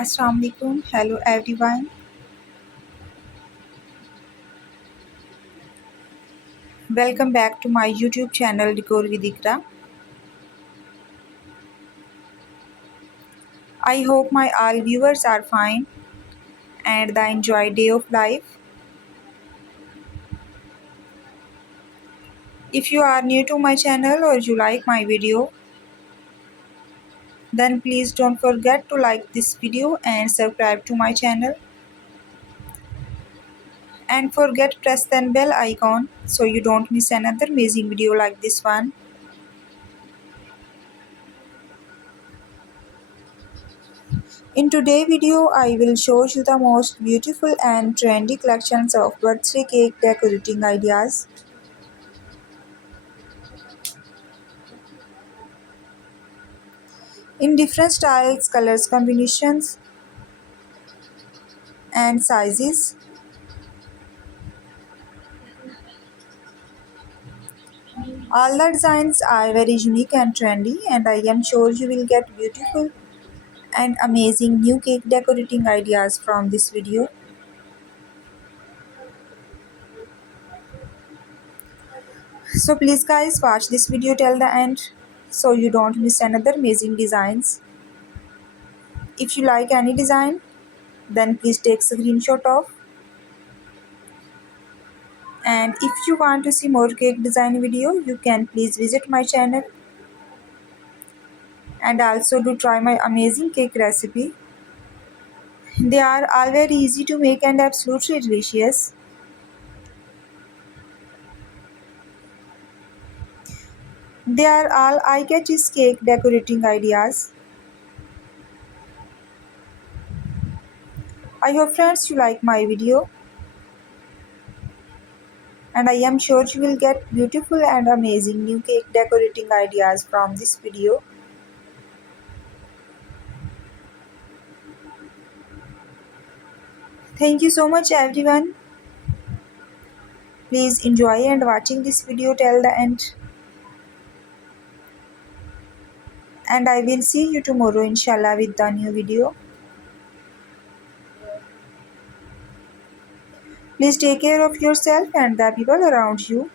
Assalamu alaikum. Hello everyone. Welcome back to my YouTube channel Decor with Iqra. I hope my all viewers are fine and they enjoy day of life. If you are new to my channel or you like my video, then please don't forget to like this video and subscribe to my channel. And forget press the bell icon so you don't miss another amazing video like this one. In today's video, I will show you the most beautiful and trendy collections of birthday cake decorating ideas. In different styles, colors combinations and sizes. All the designs are very unique and trendy, and I am sure you will get beautiful and amazing new cake decorating ideas from this video. So please guys, watch this video till the end so you don't miss another amazing designs. If you like any design, then please take a screenshot of. And if you want to see more cake design video, you can please visit my channel and also do try my amazing cake recipe. They are all very easy to make and absolutely delicious. They are all eye-catchy cake decorating ideas. I hope friends you like my video, and I am sure you will get beautiful and amazing new cake decorating ideas from this video. Thank you so much everyone. Please enjoy and watching this video till the end. And I will see you tomorrow inshallah with the new video. Please take care of yourself and the people around you.